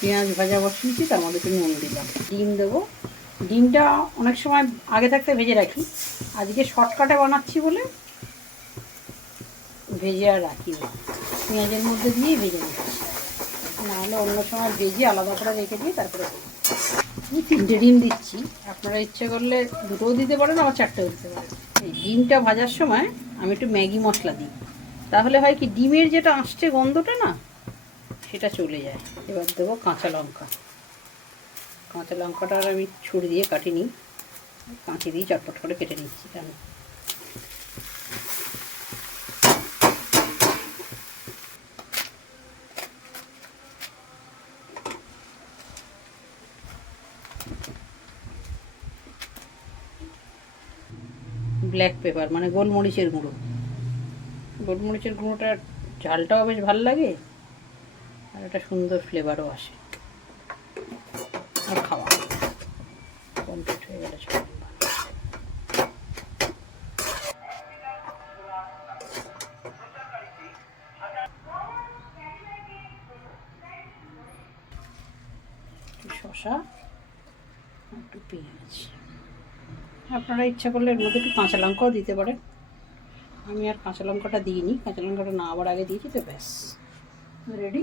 পেঁয়াজ ভাজা বসিয়েছি, তার মধ্যে একটু নুন দিলাম। ডিম দেবো। ডিমটা অনেক সময় আগে থাকতে ভেজে রাখি, আজকে শর্টকাটে বানাচ্ছি বলে ভেজে আর রাখি না, পেঁয়াজের মধ্যে দিয়েই ভেজে নিচ্ছি। নাহলে অন্য সময় ভেজে আলাদা করে রেখে দিই, তারপরে আমি 3টে ডিম দিচ্ছি। আপনারা ইচ্ছে করলে 2টোও দিতে পারেন, আবার 4টেও দিতে পারেন। এই ডিমটা ভাজার সময় আমি একটু ম্যাগি মশলা দিই, তাহলে হয় কি ডিমের যেটা আসছে গন্ধটা না, সেটা চলে যায়। এবার দেবো কাঁচা লঙ্কা। কাঁচা লঙ্কাটা আমি ছুরি দিয়ে কাটিনি, কাঁচি দিয়ে চটপট করে কেটে নিচ্ছি। আমি ব্ল্যাক পেপার মানে গোলমরিচের গুঁড়ো। গোলমরিচের গুঁড়োটা ঝালটাও বেশ ভালো লাগে, আর একটা সুন্দর ফ্লেভারও আসে। আর খাওয়া কমপ্লিট হয়ে গেলে চলে। একটু শসা, একটু পেঁয়াজ। আপনারা ইচ্ছা করলে এর মধ্যে একটু কাঁচা লঙ্কাও দিতে পারেন। আমি আর কাঁচা লঙ্কাটা দিইনি, কাঁচা লঙ্কাটা না আবার আগে দিয়েছি তো, ব্যাস রেডি।